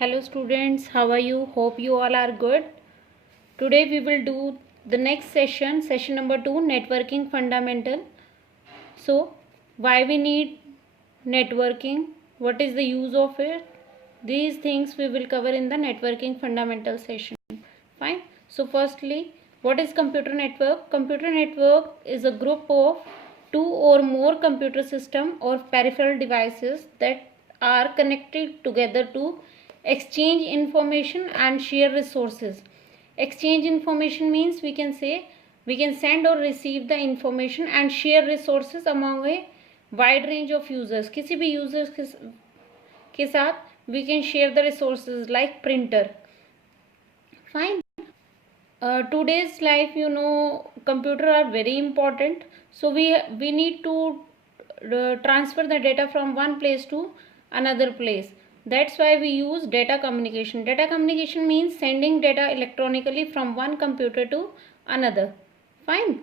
Hello students, how are you? Hope you all are good. Today we will do the next session number 2, networking fundamental. So, why we need networking? What is the use of it? These things we will cover in the networking fundamental session. Fine. So, firstly, what is computer network? Computer network is a group of two or more computer system or peripheral devices that are connected together to exchange information and share resources. Exchange information means we can say we can send or receive the information and share resources among a wide range of users. किसी भी users के साथ we can share the resources like printer. Fine. Today's life, computer are very important. So we need to transfer the data from one place to another place. That's why we use data communication. Data communication means sending data electronically from one computer to another. Fine.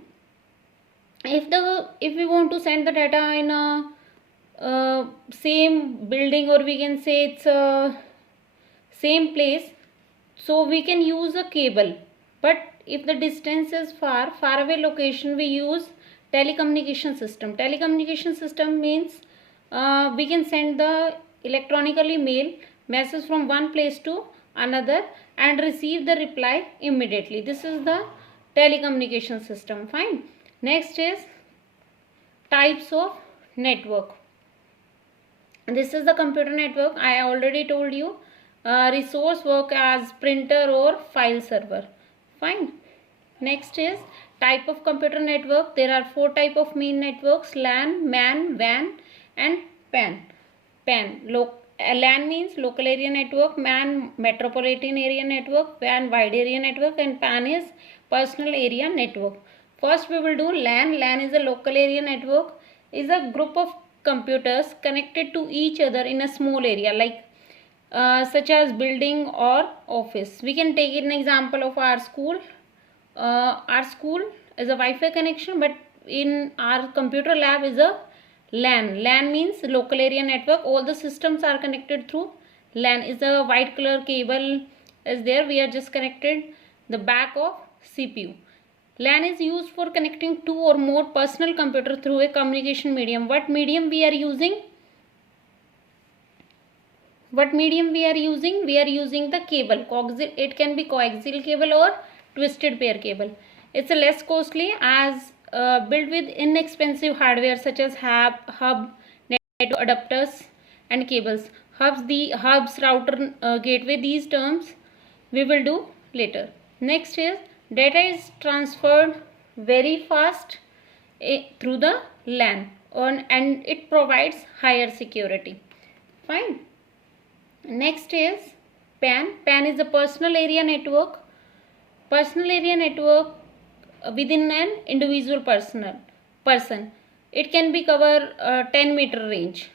If we want to send the data in a same building, or we can say it's a same place, so we can use a cable. But if the distance is far away location, we use telecommunication system. Telecommunication system means we can send the electronically mail message from one place to another and receive the reply immediately. This is the telecommunication system. Fine. Next is types of network. This is the computer network. I already told you. Resource work as printer or file server. Fine. Next is type of computer network. There are 4 type of main networks: LAN, MAN, WAN and PAN. LAN means local area network, MAN metropolitan area network, WAN wide area network, and PAN is personal area network. First we will do LAN. LAN is a local area network, is a group of computers connected to each other in a small area, like such as building or office. We can take an example of our school. Our school is a Wi-Fi connection, but in our computer lab is a LAN. LAN means local area network. All the systems are connected through LAN. Is a white color cable is there. We are just connected the back of CPU. LAN is used for connecting 2 or more personal computers through a communication medium. What medium we are using? What medium we are using? We are using the cable. It can be coaxial cable or twisted pair cable. It's a less costly as built with inexpensive hardware such as hub, network adapters and cables. Hubs, router, gateway. These terms we will do later. Next is data is transferred very fast through the LAN and it provides higher security. Fine. Next is PAN. PAN is a personal area network. Personal area network within an individual person. It can be cover 10-meter range.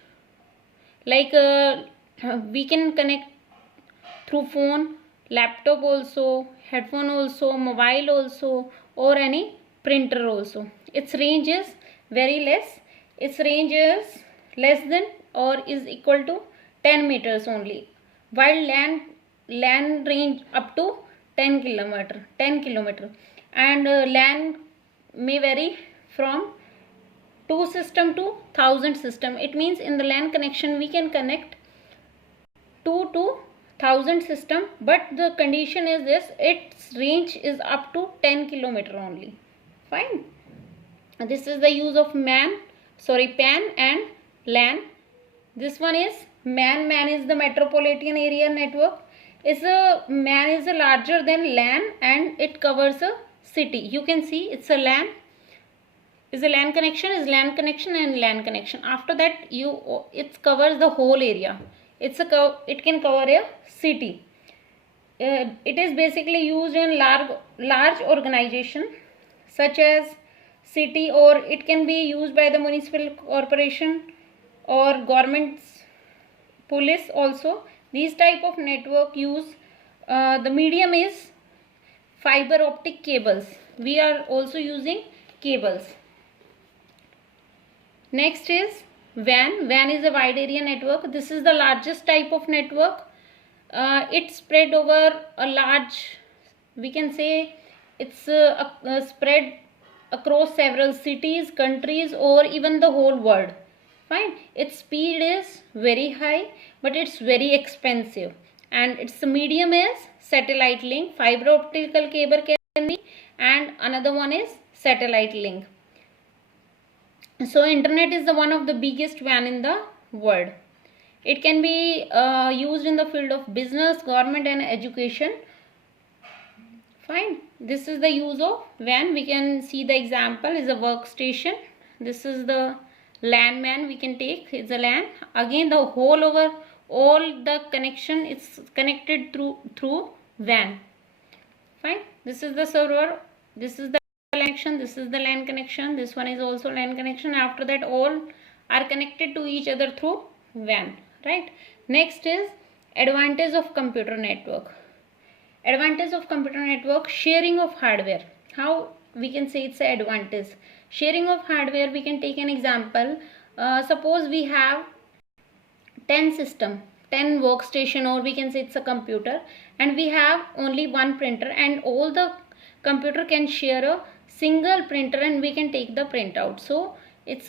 Like we can connect through phone, laptop also, headphone also, mobile also, or any printer also. Its range is very less. Its range is less than or is equal to 10 meters only, while LAN range up to 10 kilometer, and LAN may vary from 2 system to 1000 system. It means in the LAN connection we can connect 2 to 1000 system, but the condition is this: its range is up to 10 kilometer only. Fine. This is the use of PAN and LAN. This one is MAN. MAN is the metropolitan area network. MAN is a larger than LAN and it covers a city. You can see it's a LAN. Is a LAN connection, is LAN connection and LAN connection. After that it covers the whole area. It can cover a city. It is basically used in large organization such as city, or it can be used by the municipal corporation or government's police also. These type of network use the medium is fiber optic cables. We are also using cables. Next is WAN. WAN is a wide area network. This is the largest type of network it spread over a large, we can say it's spread across several cities, countries, or even the whole world. Fine, its speed is very high, but it's very expensive, and its medium is satellite link. Fiber optical cable can be, and another one is satellite link. So internet is the one of the biggest WAN in the world. It can be used in the field of business, government, and education. Fine, this is the use of WAN. We can see the example is a workstation. This is the LAN man we can take. It's a LAN. Again, the whole over all the connection is connected through WAN. Fine, this is the server. This is the connection. This is the LAN connection. This one is also LAN connection. After that, all are connected to each other through WAN. Right. Next is advantage of computer network. Advantage of computer network: sharing of hardware. How we can say it's an advantage? Sharing of hardware, we can take an example. Suppose we have 10 system, 10 workstation, or we can say it's a computer, and we have only one printer, and all the computer can share a single printer, and we can take the printout. So it's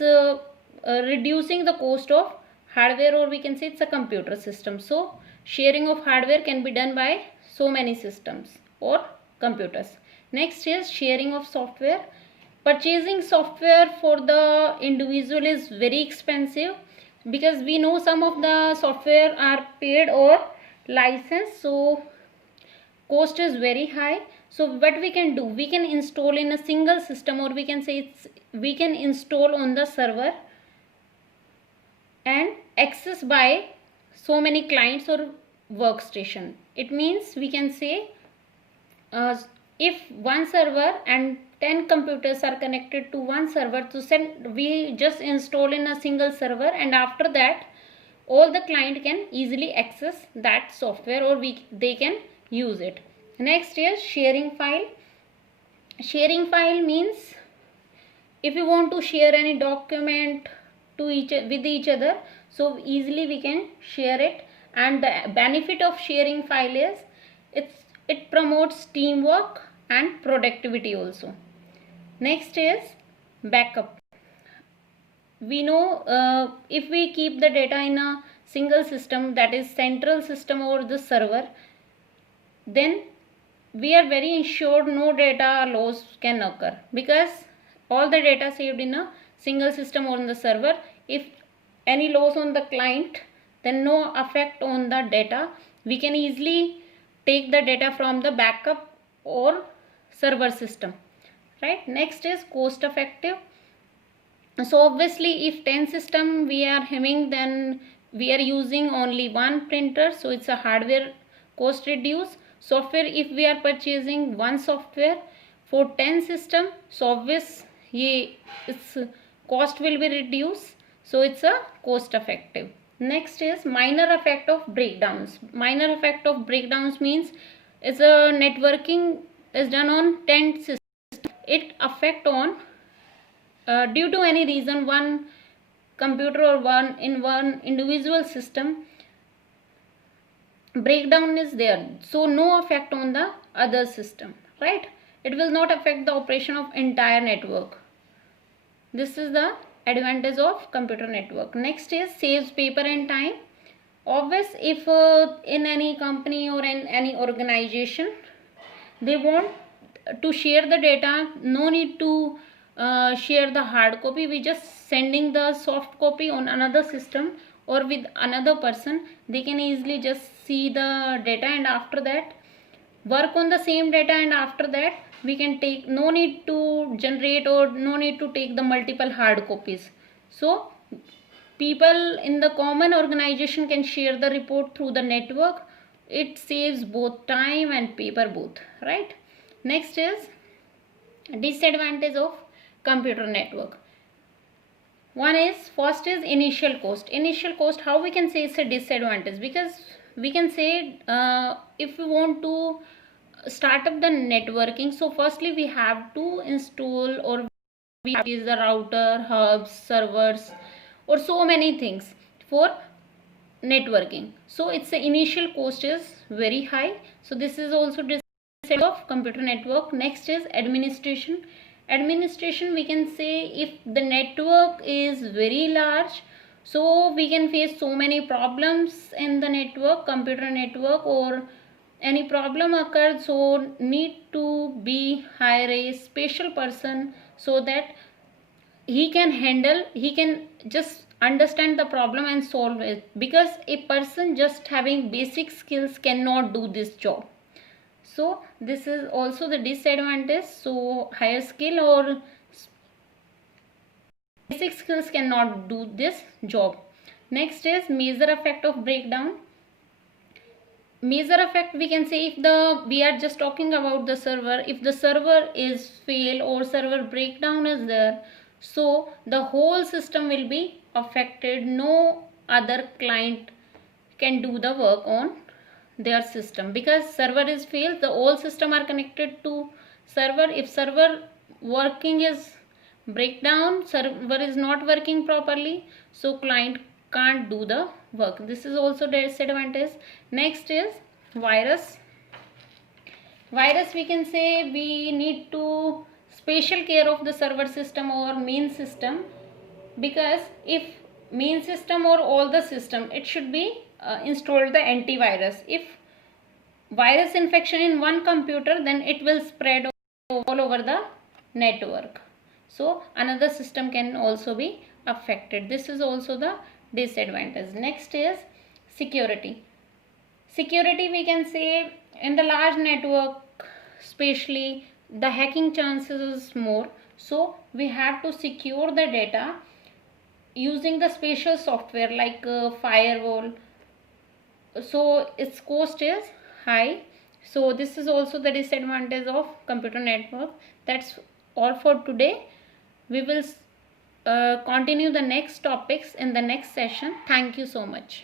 reducing the cost of hardware, or we can say it's a computer system. So sharing of hardware can be done by so many systems or computers. Next is sharing of software. Purchasing software for the individual is very expensive, because we know some of the software are paid or licensed, so cost is very high. So what we can do, we can install in a single system, or we can say we can install on the server and access by so many clients or workstation. It means we can say if one server and 10 computers are connected to one server, to send, we just install in a single server, and after that all the client can easily access that software, or they can use it. Next is sharing file. Sharing file means if you want to share any document to with each other, so easily we can share it. And the benefit of sharing file is it promotes teamwork and productivity also. Next is backup. We know if we keep the data in a single system, that is central system or the server, then we are very ensured no data loss can occur, because all the data saved in a single system or in the server. If any loss on the client, then no effect on the data. We can easily take the data from the backup or server system. Right. Next is cost effective. So obviously if 10 system we are having, then we are using only one printer, so it's a hardware cost reduce. Software, if we are purchasing one software for 10 system, so obviously its cost will be reduced, so it's a cost effective. Next is minor effect of breakdowns. Minor effect of breakdowns means it's a networking is done on 10 systems. It affect on due to any reason one computer or one individual system breakdown is there, so no effect on the other system. Right, it will not affect the operation of entire network. This is the advantage of computer network. Next is saves paper and time. Obvious, if in any company or in any organization they want to share the data, no need to share the hard copy. We just sending the soft copy on another system or with another person, they can easily just see the data, and after that work on the same data, and after that we can take, no need to generate or no need to take the multiple hard copies. So people in the common organization can share the report through the network. It saves both time and paper both. Right. Next is disadvantage of computer network. One is, first is initial cost. Initial cost, how we can say it's a disadvantage, because we can say if we want to start up the networking, so firstly we have to install, or we have is the router, hubs, servers, or so many things for networking. So its initial cost is very high. So this is also disadvantage of computer network. Next is administration. Administration, we can say if the network is very large, so we can face so many problems in the network, computer network, or any problem occurred, so need to be hire a special person so that he can handle, he can just understand the problem and solve it, because a person just having basic skills cannot do this job. So this is also the disadvantage. So higher skill or basic skills cannot do this job. Next is major effect of breakdown. Major effect, we can say, if we are just talking about the server, if the server is fail or server breakdown is there, so the whole system will be affected. No other client can do the work on their system, because server is failed, the all system are connected to server. If server working is breakdown, server is not working properly, so client can't do the work. This is also disadvantage. Next is virus. Virus, we can say, we need to special care of the server system or main system, because if main system or all the system, it should be installed the antivirus. If virus infection in one computer, then it will spread all over the network, so another system can also be affected. This is also the disadvantage. Next is security. Security, we can say, in the large network especially, the hacking chances is more, so we have to secure the data using the special software like firewall. So its cost is high. So this is also the disadvantage of computer network. That's all for today. We will continue the next topics in the next session. Thank you so much.